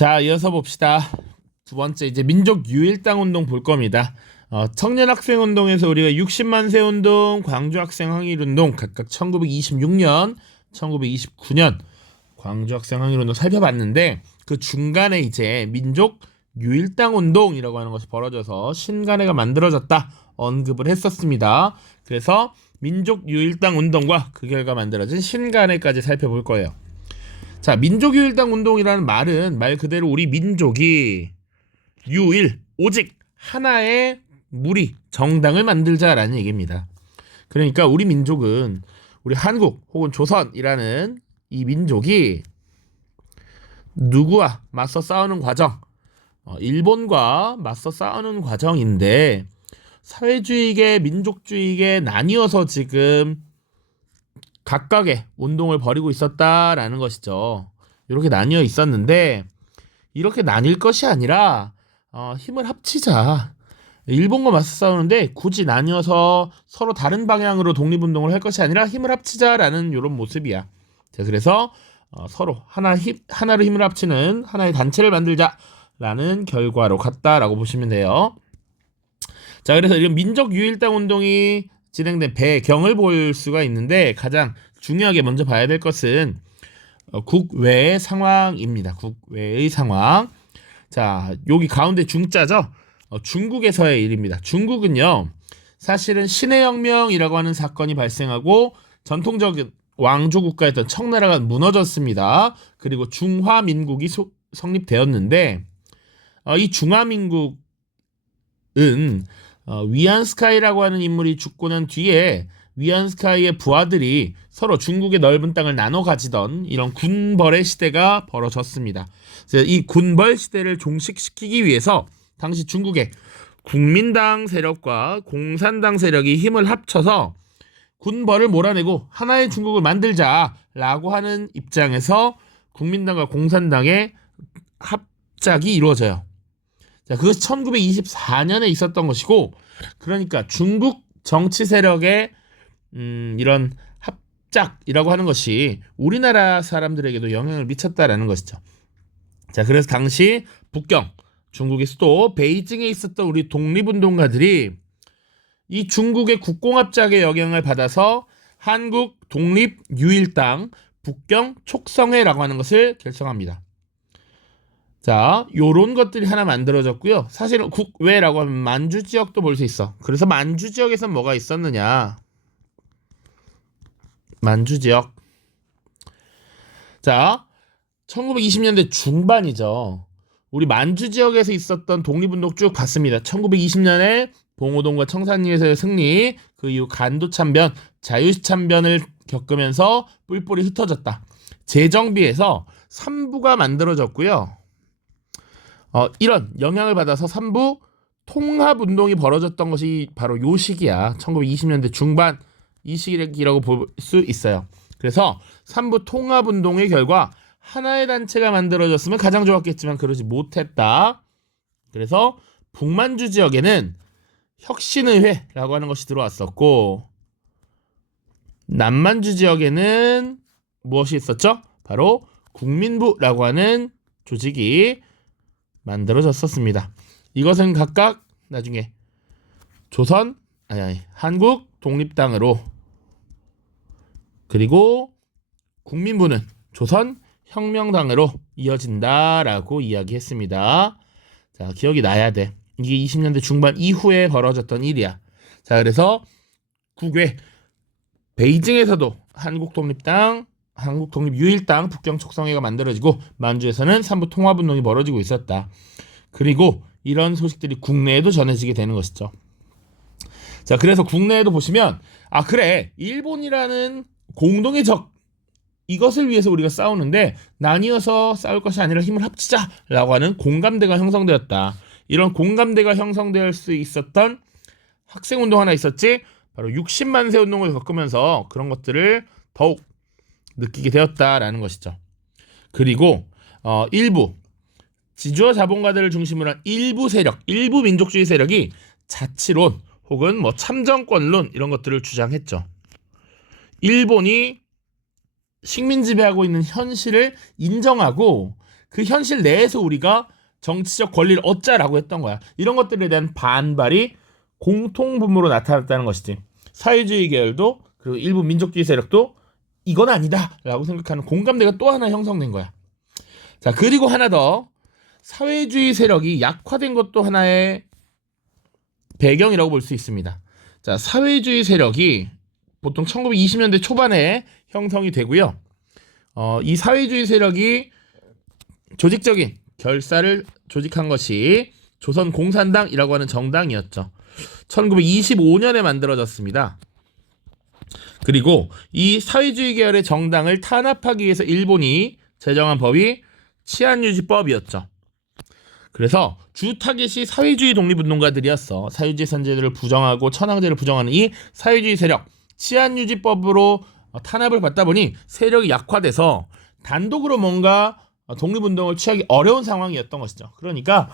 자, 이어서 봅시다. 두 번째 이제 민족 유일당 운동 볼 겁니다. 청년 학생 운동에서 우리가 60만 세 운동, 광주 학생 항일 운동 각각 1926년, 1929년 광주 학생 항일 운동 살펴봤는데 그 중간에 이제 민족 유일당 운동이라고 하는 것이 벌어져서 신간회가 만들어졌다 언급을 했었습니다. 그래서 민족 유일당 운동과 그 결과 만들어진 신간회까지 살펴볼 거예요. 자, 민족유일당 운동이라는 말은 말 그대로 우리 민족이 유일, 오직 하나의 무리, 정당을 만들자라는 얘기입니다. 그러니까 우리 민족은 우리 한국 혹은 조선이라는 이 민족이 누구와 맞서 싸우는 과정, 일본과 맞서 싸우는 과정인데 사회주의계, 민족주의계 나뉘어서 지금 각각의 운동을 벌이고 있었다라는 것이죠. 이렇게 나뉘어 있었는데 이렇게 나뉠 것이 아니라 힘을 합치자. 일본과 맞서 싸우는데 굳이 나뉘어서 서로 다른 방향으로 독립운동을 할 것이 아니라 힘을 합치자라는 이런 모습이야. 자, 그래서 서로 하나로 힘을 합치는 하나의 단체를 만들자라는 결과로 갔다라고 보시면 돼요. 자, 그래서 이런 민족 유일당 운동이 진행된 배경을 볼 수가 있는데 가장 중요하게 먼저 봐야 될 것은 국외의 상황입니다. 국외의 상황. 자, 여기 가운데 중자죠. 중국에서의 일입니다. 중국은요, 사실은 신해혁명이라고 하는 사건이 발생하고 전통적인 왕조 국가였던 청나라가 무너졌습니다. 그리고 중화민국이 성립되었는데 이 중화민국은 위안스카이라고 하는 인물이 죽고 난 뒤에 위안스카이의 부하들이 서로 중국의 넓은 땅을 나눠 가지던 이런 군벌의 시대가 벌어졌습니다. 이 군벌 시대를 종식시키기 위해서 당시 중국의 국민당 세력과 공산당 세력이 힘을 합쳐서 군벌을 몰아내고 하나의 중국을 만들자라고 하는 입장에서 국민당과 공산당의 합작이 이루어져요. 자, 그것이 1924년에 있었던 것이고, 그러니까 중국 정치 세력의 이런 합작이라고 하는 것이 우리나라 사람들에게도 영향을 미쳤다라는 것이죠. 자, 그래서 당시 북경, 중국의 수도 베이징에 있었던 우리 독립운동가들이 이 중국의 국공합작의 영향을 받아서 한국 독립유일당 북경 촉성회라고 하는 것을 결성합니다. 자, 요런 것들이 하나 만들어졌고요. 사실은 국외라고 하면 만주 지역도 볼 수 있어. 그래서 만주 지역에선 뭐가 있었느냐? 만주 지역. 자, 1920년대 중반이죠. 우리 만주 지역에서 있었던 독립운동 쭉 봤습니다. 1920년에 봉오동과 청산리에서의 승리, 그 이후 간도 참변, 자유시 참변을 겪으면서 뿔뿔이 흩어졌다. 재정비에서 3부가 만들어졌고요. 이런 영향을 받아서 3부 통합운동이 벌어졌던 것이 바로 요 시기야. 1920년대 중반 이 시기라고 볼 수 있어요. 그래서 3부 통합운동의 결과 하나의 단체가 만들어졌으면 가장 좋았겠지만 그러지 못했다. 그래서 북만주 지역에는 혁신의회라고 하는 것이 들어왔었고 남만주 지역에는 무엇이 있었죠? 바로 국민부라고 하는 조직이 만들어졌었습니다. 이것은 각각 나중에 한국 독립당으로 그리고 국민부는 조선 혁명당으로 이어진다라고 이야기했습니다. 자, 기억이 나야 돼. 이게 20년대 중반 이후에 벌어졌던 일이야. 자, 그래서 국외 베이징에서도 한국 독립유일당 북경 촉성회가 만들어지고 만주에서는 3부 통합운동이 벌어지고 있었다. 그리고 이런 소식들이 국내에도 전해지게 되는 것이죠. 자, 그래서 국내에도 보시면 그래, 일본이라는 공동의 적 이것을 위해서 우리가 싸우는데 나뉘어서 싸울 것이 아니라 힘을 합치자라고 하는 공감대가 형성되었다. 이런 공감대가 형성될 수 있었던 학생운동 하나 있었지. 바로 60만 세 운동을 겪으면서 그런 것들을 더욱 느끼게 되었다라는 것이죠. 그리고 일부 지주어 자본가들을 중심으로 한 일부 세력, 일부 민족주의 세력이 자치론 혹은 참정권론 이런 것들을 주장했죠. 일본이 식민 지배하고 있는 현실을 인정하고 그 현실 내에서 우리가 정치적 권리를 얻자라고 했던 거야. 이런 것들에 대한 반발이 공통분모로 나타났다는 것이지. 사회주의 계열도 그리고 일부 민족주의 세력도 이건 아니다라고 생각하는 공감대가 또 하나 형성된 거야. 자, 그리고 하나 더, 사회주의 세력이 약화된 것도 하나의 배경이라고 볼 수 있습니다. 자, 사회주의 세력이 보통 1920년대 초반에 형성이 되고요. 이 사회주의 세력이 조직적인 결사를 조직한 것이 조선공산당이라고 하는 정당이었죠. 1925년에 만들어졌습니다. 그리고 이 사회주의 계열의 정당을 탄압하기 위해서 일본이 제정한 법이 치안유지법이었죠. 그래서 주 타겟이 사회주의 독립운동가들이었어. 사회주의 선제들을 부정하고 천황제를 부정하는 이 사회주의 세력, 치안유지법으로 탄압을 받다 보니 세력이 약화돼서 단독으로 뭔가 독립운동을 취하기 어려운 상황이었던 것이죠. 그러니까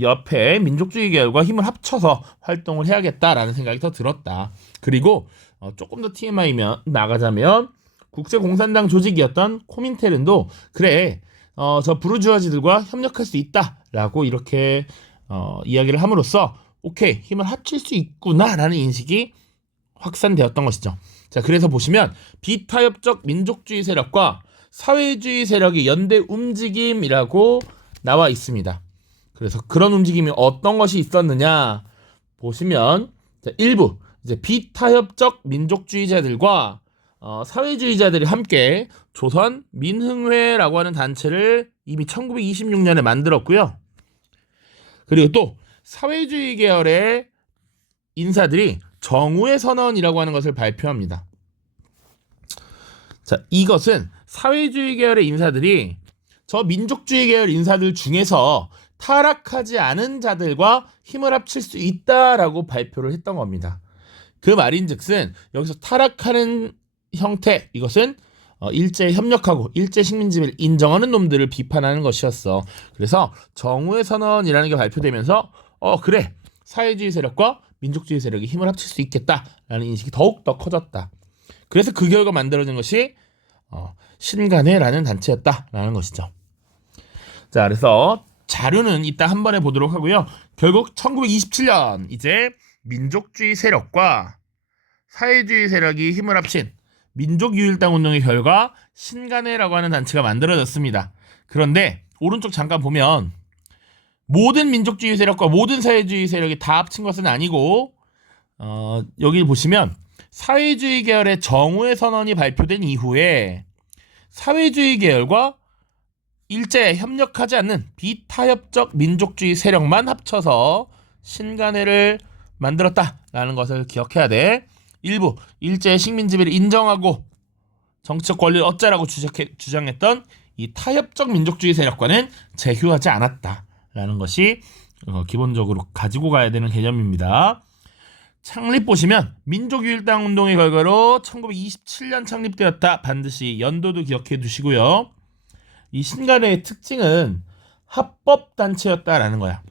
옆에 민족주의 계열과 힘을 합쳐서 활동을 해야겠다라는 생각이 더 들었다. 그리고 조금 더 TMI면 나가자면 국제공산당 조직이었던 코민테른도 그래, 저 부르주아지들과 협력할 수 있다라고 이렇게 이야기를 함으로써 오케이, 힘을 합칠 수 있구나라는 인식이 확산되었던 것이죠. 자, 그래서 보시면 비타협적 민족주의 세력과 사회주의 세력의 연대 움직임이라고 나와 있습니다. 그래서 그런 움직임이 어떤 것이 있었느냐 보시면, 자, 일부 이제 비타협적 민족주의자들과 사회주의자들이 함께 조선 민흥회라고 하는 단체를 이미 1926년에 만들었고요. 그리고 또 사회주의 계열의 인사들이 정우의 선언이라고 하는 것을 발표합니다. 자, 이것은 사회주의 계열의 인사들이 저 민족주의 계열 인사들 중에서 타락하지 않은 자들과 힘을 합칠 수 있다라고 발표를 했던 겁니다. 그 말인즉슨 여기서 타락하는 형태, 이것은 일제에 협력하고 일제 식민지를 인정하는 놈들을 비판하는 것이었어. 그래서 정우의 선언이라는 게 발표되면서 그래, 사회주의 세력과 민족주의 세력이 힘을 합칠 수 있겠다라는 인식이 더욱더 커졌다. 그래서 그 결과 만들어진 것이 신간회라는 단체였다라는 것이죠. 자, 그래서 자료는 이따 한 번에 보도록 하고요. 결국 1927년 이제 민족주의 세력과 사회주의 세력이 힘을 합친 민족유일당 운동의 결과 신간회라고 하는 단체가 만들어졌습니다. 그런데 오른쪽 잠깐 보면 모든 민족주의 세력과 모든 사회주의 세력이 다 합친 것은 아니고 여기 보시면 사회주의 계열의 정우의 선언이 발표된 이후에 사회주의 계열과 일제에 협력하지 않는 비타협적 민족주의 세력만 합쳐서 신간회를 만들었다라는 것을 기억해야 돼. 일부 일제의 식민지배를 인정하고 정치적 권리를 얻자라고 주장했던 이 타협적 민족주의 세력과는 제휴하지 않았다라는 것이 기본적으로 가지고 가야 되는 개념입니다. 창립 보시면 민족유일당 운동의 결과로 1927년 창립되었다. 반드시 연도도 기억해 두시고요. 이 신간회의 특징은 합법단체였다라는 거야.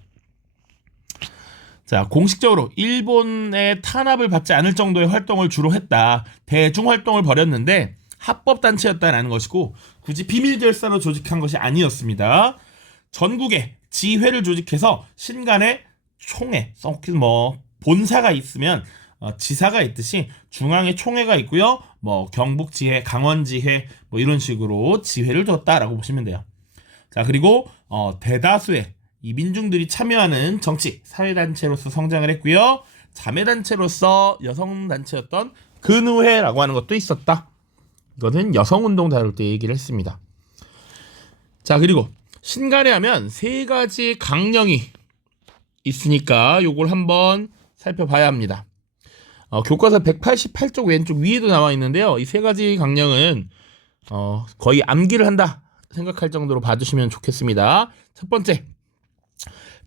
자, 공식적으로 일본의 탄압을 받지 않을 정도의 활동을 주로 했다. 대중 활동을 벌였는데 합법단체였다라는 것이고 굳이 비밀 결사로 조직한 것이 아니었습니다. 전국에 지회를 조직해서 신간회 총회, 본사가 있으면 지사가 있듯이 중앙에 총회가 있고요. 경북지회, 강원지회 이런 식으로 지회를 뒀다라고 보시면 돼요. 자, 그리고 대다수의 이 민중들이 참여하는 정치 사회단체로서 성장을 했고요. 자매단체로서 여성단체였던 근우회라고 하는 것도 있었다. 이거는 여성운동 다룰 때 얘기를 했습니다. 자, 그리고 신간회 하면 세 가지 강령이 있으니까 요걸 한번 살펴봐야 합니다. 교과서 188쪽 왼쪽 위에도 나와 있는데요. 이 세 가지 강령은 거의 암기를 한다 생각할 정도로 봐주시면 좋겠습니다. 첫 번째,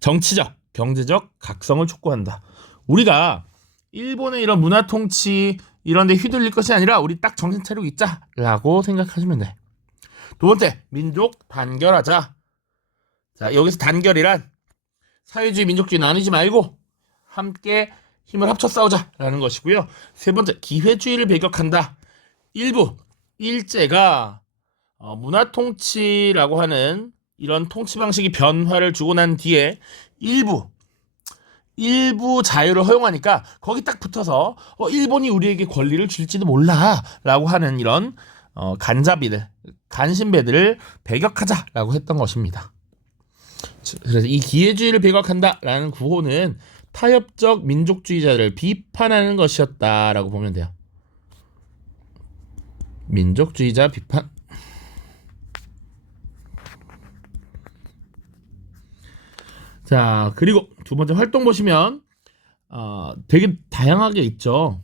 정치적, 경제적 각성을 촉구한다. 우리가 일본의 이런 문화 통치 이런 데 휘둘릴 것이 아니라 우리 딱 정신 차리고 있자라고 생각하시면 돼. 두 번째, 민족 단결하자. 자, 여기서 단결이란 사회주의, 민족주의 나누지 말고 함께 힘을 합쳐 싸우자라는 것이고요. 세 번째, 기회주의를 배격한다. 일부 일제가 문화 통치라고 하는 이런 통치 방식이 변화를 주고 난 뒤에 일부 자유를 허용하니까 거기 딱 붙어서 일본이 우리에게 권리를 줄지도 몰라라고 하는 이런 간신배들을 배격하자라고 했던 것입니다. 그래서 이 기회주의를 배격한다라는 구호는 타협적 민족주의자를 비판하는 것이었다라고 보면 돼요. 민족주의자 비판. 자, 그리고 두 번째 활동 보시면 되게 다양하게 있죠.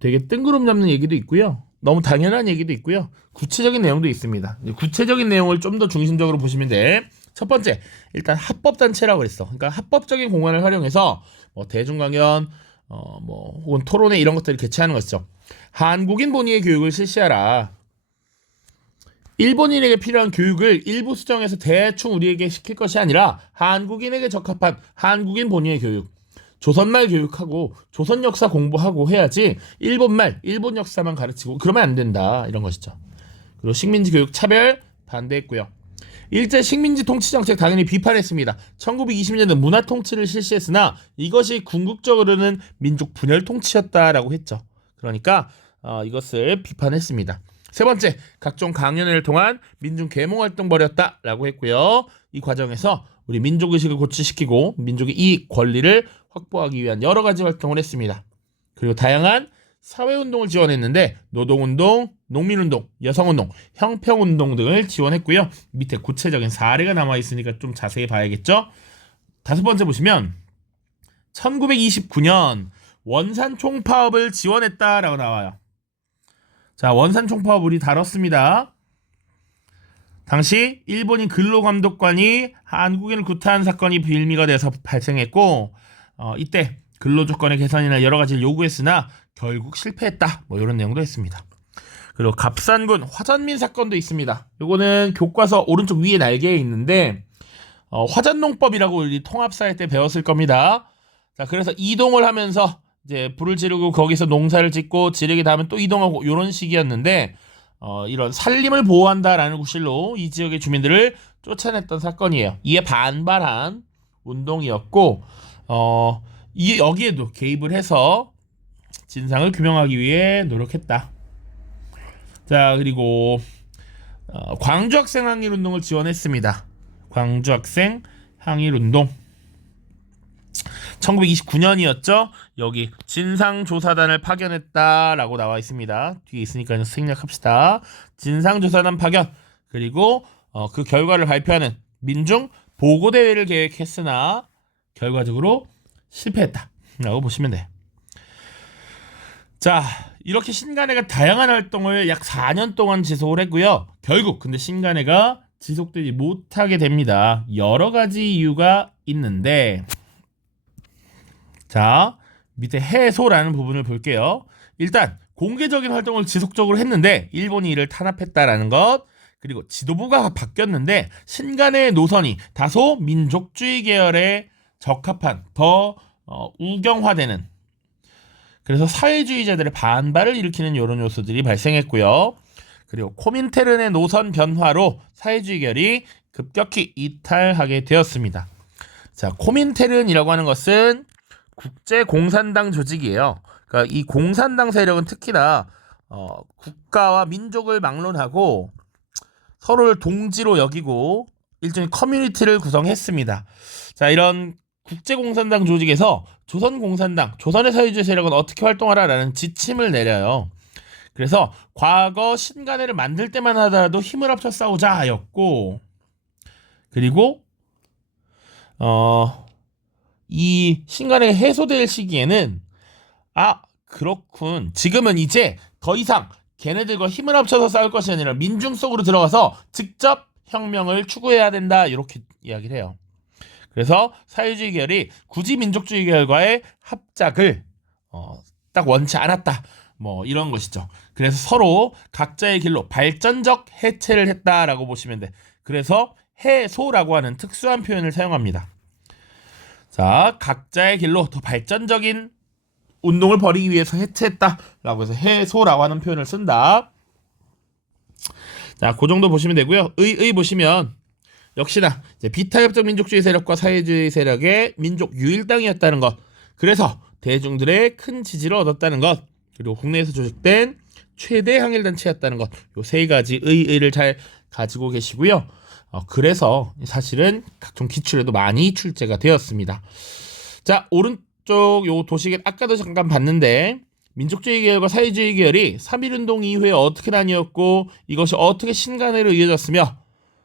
되게 뜬구름 잡는 얘기도 있고요. 너무 당연한 얘기도 있고요. 구체적인 내용도 있습니다. 구체적인 내용을 좀 더 중심적으로 보시면 돼. 첫 번째, 일단 합법단체라고 그랬어. 그러니까 합법적인 공간을 활용해서 대중 강연, 혹은 토론회 이런 것들을 개최하는 것이죠. 한국인 본위의 교육을 실시하라. 일본인에게 필요한 교육을 일부 수정해서 대충 우리에게 시킬 것이 아니라 한국인에게 적합한 한국인 본위의 교육. 조선말 교육하고 조선 역사 공부하고 해야지 일본말, 일본 역사만 가르치고 그러면 안 된다. 이런 것이죠. 그리고 식민지 교육 차별 반대했고요. 일제 식민지 통치 정책 당연히 비판했습니다. 1920년대 문화 통치를 실시했으나 이것이 궁극적으로는 민족 분열 통치였다라고 했죠. 그러니까 이것을 비판했습니다. 세 번째, 각종 강연회를 통한 민중 계몽 활동 벌였다라고 했고요. 이 과정에서 우리 민족의식을 고취시키고 민족의 이익, 권리를 확보하기 위한 여러 가지 활동을 했습니다. 그리고 다양한 사회운동을 지원했는데 노동운동, 농민운동, 여성운동, 형평운동 등을 지원했고요. 밑에 구체적인 사례가 남아 있으니까 좀 자세히 봐야겠죠. 다섯 번째 보시면 1929년 원산 총파업을 지원했다라고 나와요. 자, 원산 총파업 우리 다뤘습니다. 당시 일본인 근로감독관이 한국인을 구타한 사건이 빌미가 돼서 발생했고 이때 근로조건의 개선이나 여러 가지를 요구했으나 결국 실패했다. 이런 내용도 했습니다. 그리고 갑산군 화전민 사건도 있습니다. 요거는 교과서 오른쪽 위에 날개에 있는데 화전농법이라고 우리 통합사회 때 배웠을 겁니다. 자, 그래서 이동을 하면서 이제 불을 지르고 거기서 농사를 짓고 지르게 되면 또 이동하고 이런 식이었는데 이런 산림을 보호한다라는 구실로 이 지역의 주민들을 쫓아냈던 사건이에요. 이에 반발한 운동이었고 여기에도 개입을 해서 진상을 규명하기 위해 노력했다. 자, 그리고 광주 학생 항일 운동을 지원했습니다. 광주 학생 항일 운동 1929년이었죠. 여기 진상조사단을 파견했다라고 나와 있습니다. 뒤에 있으니까 생략합시다. 진상조사단 파견, 그리고 그 결과를 발표하는 민중 보고대회를 계획했으나 결과적으로 실패했다라고 보시면 돼요. 자, 이렇게 신간회가 다양한 활동을 약 4년 동안 지속을 했고요. 결국 근데 신간회가 지속되지 못하게 됩니다. 여러 가지 이유가 있는데, 자, 밑에 해소라는 부분을 볼게요. 일단 공개적인 활동을 지속적으로 했는데 일본이 이를 탄압했다라는 것, 그리고 지도부가 바뀌었는데 신간의 노선이 다소 민족주의 계열에 적합한 더 우경화되는, 그래서 사회주의자들의 반발을 일으키는 이런 요소들이 발생했고요. 그리고 코민테른의 노선 변화로 사회주의 계열이 급격히 이탈하게 되었습니다. 자, 코민테른이라고 하는 것은 국제공산당 조직이에요. 그러니까 이 공산당 세력은 특히나 국가와 민족을 막론하고 서로를 동지로 여기고 일종의 커뮤니티를 구성했습니다. 자, 이런 국제공산당 조직에서 조선공산당, 조선의 사회주의 세력은 어떻게 활동하라라는 지침을 내려요. 그래서 과거 신간회를 만들 때만 하더라도 힘을 합쳐 싸우자였고, 그리고 이 신간회가 해소될 시기에는 그렇군, 지금은 이제 더 이상 걔네들과 힘을 합쳐서 싸울 것이 아니라 민중 속으로 들어가서 직접 혁명을 추구해야 된다, 이렇게 이야기를 해요. 그래서 사회주의 계열이 굳이 민족주의 계열과의 합작을 딱 원치 않았다, 이런 것이죠. 그래서 서로 각자의 길로 발전적 해체를 했다라고 보시면 돼. 그래서 해소라고 하는 특수한 표현을 사용합니다. 자, 각자의 길로 더 발전적인 운동을 벌이기 위해서 해체했다라고 해서 해소라고 하는 표현을 쓴다. 자, 그 정도 보시면 되고요. 보시면 역시나 이제 비타협적 민족주의 세력과 사회주의 세력의 민족 유일당이었다는 것. 그래서 대중들의 큰 지지를 얻었다는 것. 그리고 국내에서 조직된 최대 항일단체였다는 것. 요 세 가지 의의를 잘 가지고 계시고요. 그래서 사실은 각종 기출에도 많이 출제가 되었습니다. 자, 오른쪽 요 도식에 아까도 잠깐 봤는데 민족주의 계열과 사회주의 계열이 3.1운동 이후에 어떻게 나뉘었고 이것이 어떻게 신간회로 이어졌으며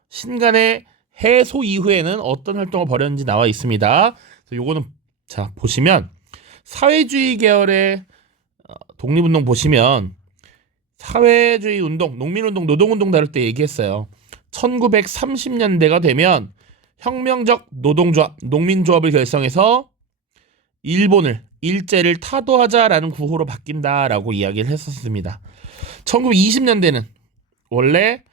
신간회 해소 이후에는 어떤 활동을 벌였는지 나와 있습니다. 요거는 자 보시면 사회주의 계열의 독립운동 보시면 사회주의 운동, 농민운동, 노동운동 다룰 때 얘기했어요. 1930년대가 되면 혁명적 노동조합, 농민조합을 결성해서 일제를 타도하자라는 구호로 바뀐다라고 이야기를 했었습니다. 1920년대는 원래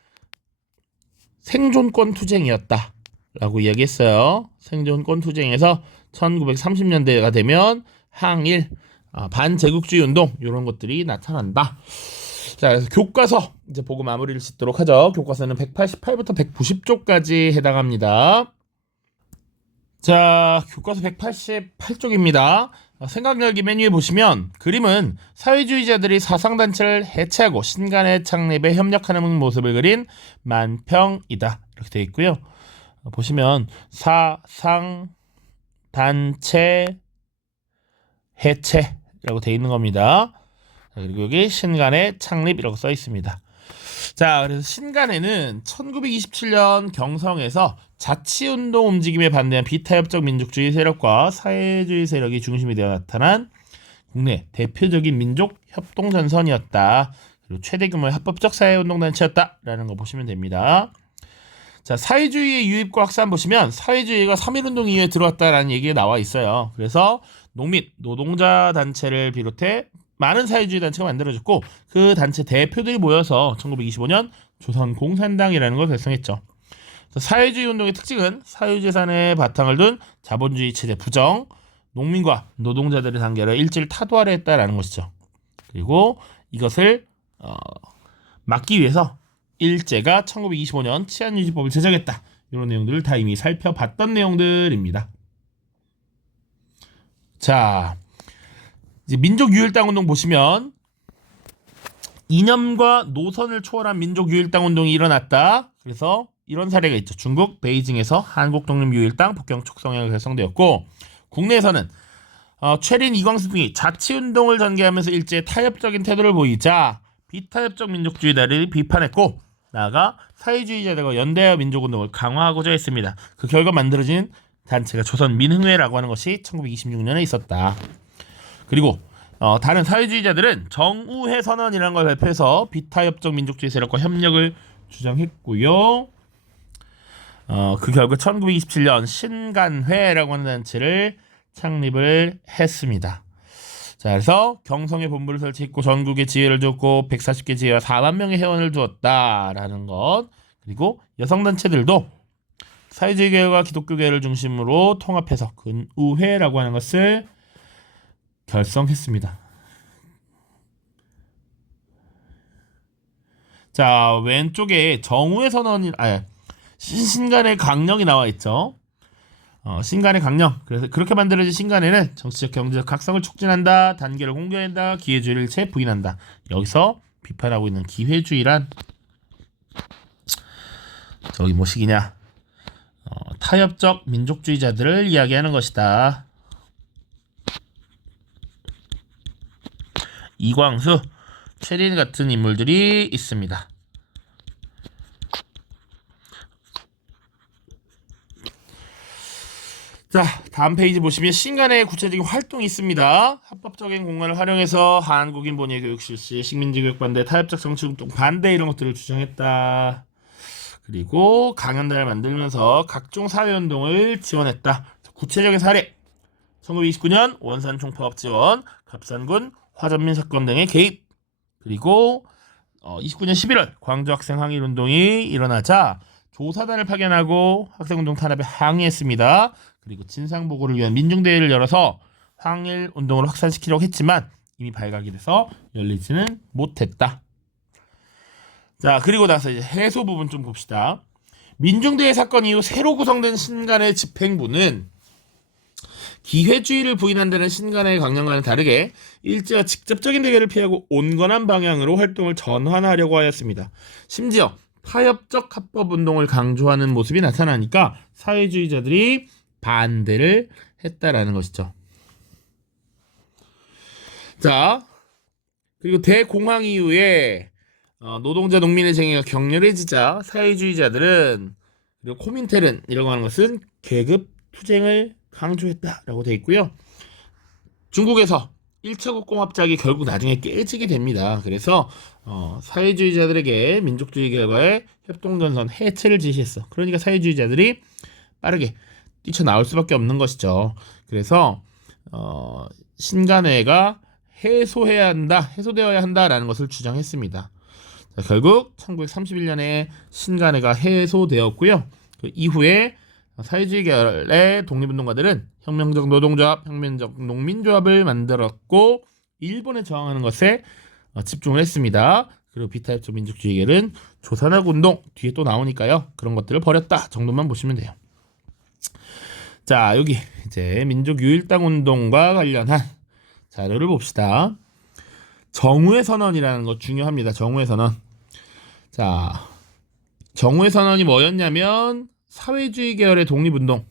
생존권 투쟁이었다라고 이야기했어요. 생존권 투쟁에서 1930년대가 되면 항일, 반제국주의 운동 이런 것들이 나타난다. 자, 그래서 교과서 이제 보고 마무리를 짓도록 하죠. 교과서는 188부터 190쪽까지 해당합니다. 자, 교과서 188쪽입니다. 생각열기 메뉴에 보시면 그림은 사회주의자들이 사상단체를 해체하고 신간의 창립에 협력하는 모습을 그린 만평이다. 이렇게 되어 있고요. 보시면 사상단체 해체라고 되어 있는 겁니다. 그리고 여기 신간의 창립이라고 써 있습니다. 자, 그래서 신간회는 1927년 경성에서 자치운동 움직임에 반대한 비타협적 민족주의 세력과 사회주의 세력이 중심이 되어 나타난 국내 대표적인 민족 협동전선이었다. 그리고 최대 규모의 합법적 사회운동단체였다라는 거 보시면 됩니다. 자, 사회주의의 유입과 확산 보시면 사회주의가 3.1운동 이후에 들어왔다라는 얘기가 나와 있어요. 그래서 농민, 노동자 단체를 비롯해 많은 사회주의 단체가 만들어졌고 그 단체 대표들이 모여서 1925년 조선공산당이라는 걸 결성했죠. 사회주의 운동의 특징은 사유재산의 바탕을 둔 자본주의 체제 부정, 농민과 노동자들의 단결을 일제를 타도하려 했다라는 것이죠. 그리고 이것을 막기 위해서 일제가 1925년 치안유지법을 제정했다. 이런 내용들을 다 이미 살펴봤던 내용들입니다. 자, 이제 민족유일당 운동 보시면 이념과 노선을 초월한 민족유일당 운동이 일어났다. 그래서 이런 사례가 있죠. 중국 베이징에서 한국독립유일당 북경촉성회가 결성되었고 국내에서는 최린 이광수 등이 자치운동을 전개하면서 일제의 타협적인 태도를 보이자 비타협적 민족주의자를 비판했고 나아가 사회주의자들과 연대하여 민족운동을 강화하고자 했습니다. 그 결과 만들어진 단체가 조선민흥회라고 하는 것이 1926년에 있었다. 그리고 다른 사회주의자들은 정우회 선언이라는 걸 발표해서 비타협적 민족주의 세력과 협력을 주장했고요. 그 결과 1927년 신간회라고 하는 단체를 창립을 했습니다. 자, 그래서 경성에 본부를 설치했고 전국에 지회를 두었고 140개 지회와 4만 명의 회원을 두었다라는 것. 그리고 여성단체들도 사회주의 계열과 기독교 계열을 중심으로 통합해서 근우회라고 하는 것을 결성했습니다. 자, 왼쪽에 정우의 선언이 신간의 강령이 나와 있죠. 신간의 강령. 그래서 그렇게 만들어진 신간에는 정치적, 경제적 각성을 촉진한다, 단계를 공개한다, 기회주의를 일체 부인한다. 여기서 비판하고 있는 기회주의란 저기 뭐시기냐? 타협적 민족주의자들을 이야기하는 것이다. 이광수, 최린 같은 인물들이 있습니다. 자, 다음 페이지 보시면 신간의 구체적인 활동이 있습니다. 합법적인 공간을 활용해서 한국인 본의 교육 실시, 식민지 교육 반대, 타협적 정치 운동 반대 이런 것들을 주장했다. 그리고 강연단을 만들면서 각종 사회운동을 지원했다. 구체적인 사례 1929년 원산 총파업 지원, 갑산군 화전민 사건 등의 개입. 그리고 29년 11월 광주 학생 항일운동이 일어나자 조사단을 파견하고 학생운동 탄압에 항의했습니다. 그리고 진상보고를 위한 민중대회를 열어서 항일운동을 확산시키려고 했지만 이미 발각이 돼서 열리지는 못했다. 자, 그리고 나서 이제 해소 부분 좀 봅시다. 민중대회 사건 이후 새로 구성된 신간의 집행부는 기회주의를 부인한다는 신간의 강령과는 다르게 일제와 직접적인 대결을 피하고 온건한 방향으로 활동을 전환하려고 하였습니다. 심지어 타협적 합법운동을 강조하는 모습이 나타나니까 사회주의자들이 반대를 했다라는 것이죠. 자, 그리고 대공황 이후에 노동자 농민의 쟁의가 격렬해지자 사회주의자들은, 그리고 코민텔은이라고 하는 것은 계급 투쟁을 강조했다라고 되어 있고요. 중국에서 1차 국공합작이 결국 나중에 깨지게 됩니다. 그래서 사회주의자들에게 민족주의 결과의 협동전선 해체를 지시했어. 그러니까 사회주의자들이 빠르게 뛰쳐나올 수밖에 없는 것이죠. 그래서 신간회가 해소되어야 한다라는 것을 주장했습니다. 자, 결국 1931년에 신간회가 해소되었고요. 그 이후에 사회주의 계열의 독립운동가들은 혁명적 노동조합, 혁명적 농민조합을 만들었고 일본에 저항하는 것에 집중을 했습니다. 그리고 비타협적 민족주의 계열은 조선학 운동, 뒤에 또 나오니까요. 그런 것들을 벌였다 정도만 보시면 돼요. 자, 여기 이제 민족유일당 운동과 관련한 자료를 봅시다. 정우의 선언이라는 거 중요합니다. 정우의 선언. 자, 정우의 선언이 뭐였냐면 사회주의 계열의 독립운동,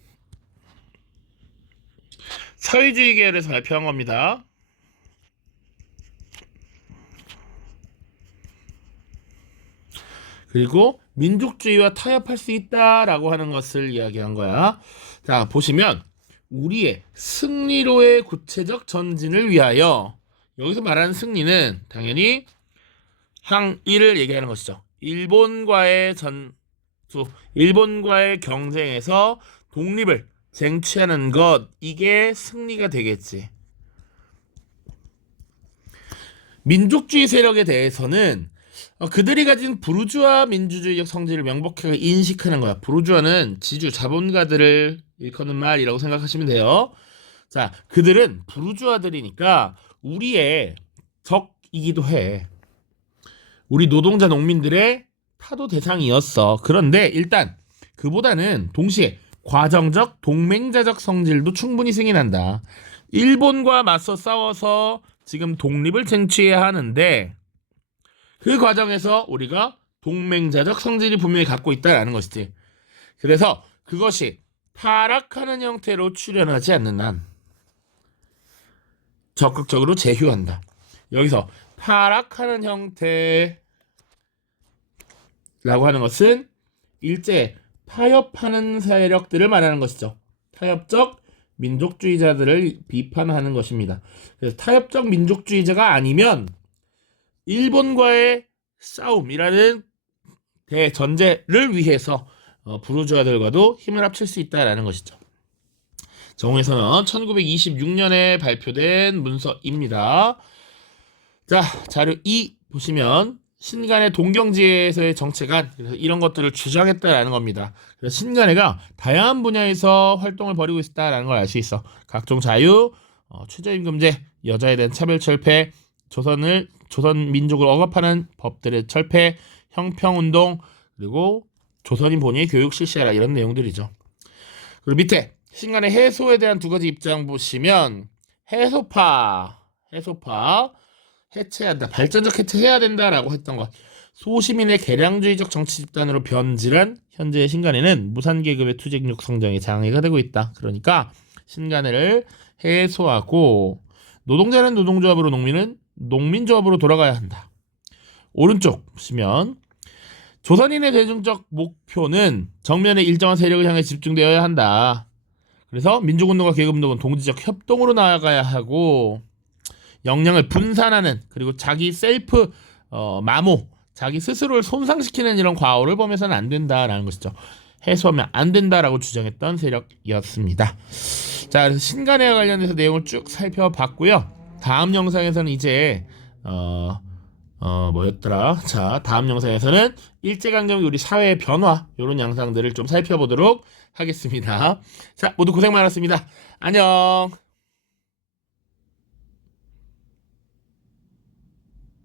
사회주의 계열에서 발표한 겁니다. 그리고 민족주의와 타협할 수 있다라고 하는 것을 이야기한 거야. 자, 보시면 우리의 승리로의 구체적 전진을 위하여, 여기서 말하는 승리는 당연히 항일을 얘기하는 것이죠. 일본과의 경쟁에서 독립을 쟁취하는 것, 이게 승리가 되겠지. 민족주의 세력에 대해서는 그들이 가진 부르주아 민주주의적 성질을 명백하게 인식하는 거야. 부르주아는 지주 자본가들을 일컫는 말이라고 생각하시면 돼요. 자, 그들은 부르주아들이니까 우리의 적이기도 해. 우리 노동자 농민들의 타도 대상이었어. 그런데 일단 그보다는 동시에 과정적 동맹자적 성질도 충분히 승인한다. 일본과 맞서 싸워서 지금 독립을 쟁취해야 하는데 그 과정에서 우리가 동맹자적 성질이 분명히 갖고 있다라는 것이지. 그래서 그것이 타락하는 형태로 출현하지 않는 한 적극적으로 제휴한다. 여기서 타락하는 형태라고 하는 것은 일제 타협하는 세력들을 말하는 것이죠. 타협적 민족주의자들을 비판하는 것입니다. 그래서 타협적 민족주의자가 아니면 일본과의 싸움이라는 대전제를 위해서 부르주아들과도 힘을 합칠 수 있다라는 것이죠. 정우에서는 1926년에 발표된 문서입니다. 자, 자료 2 보시면 신간의 동경지에서의 정체관, 그래서 이런 것들을 주장했다라는 겁니다. 그래서 신간회가 다양한 분야에서 활동을 벌이고 있다라는 걸 알 수 있어. 각종 자유, 최저임금제, 여자에 대한 차별철폐, 조선 민족을 억압하는 법들의 철폐, 형평운동, 그리고 조선인 본위의 교육 실시하라, 이런 내용들이죠. 그리고 밑에 신간의 해소에 대한 두 가지 입장 보시면 해소파 해체한다, 발전적 해체해야 된다라고 했던 것. 소시민의 개량주의적 정치 집단으로 변질한 현재의 신간회는 무산계급의 투쟁력 성장에 장애가 되고 있다. 그러니까 신간회를 해소하고 노동자는 노동조합으로, 농민은 농민조합으로 돌아가야 한다. 오른쪽 보시면 조선인의 대중적 목표는 정면의 일정한 세력을 향해 집중되어야 한다. 그래서 민족운동과 계급운동은 동지적 협동으로 나아가야 하고 역량을 분산하는, 그리고 자기 셀프 마모, 자기 스스로를 손상시키는 이런 과오를 범해서는 안 된다라는 것이죠. 해소하면 안 된다라고 주장했던 세력이었습니다. 자, 그래서 신간회와 관련해서 내용을 쭉 살펴봤고요. 다음 영상에서는 이제 뭐였더라? 자, 다음 영상에서는 일제강점기 우리 사회의 변화, 이런 양상들을 좀 살펴보도록 하겠습니다. 자, 모두 고생 많았습니다. 안녕.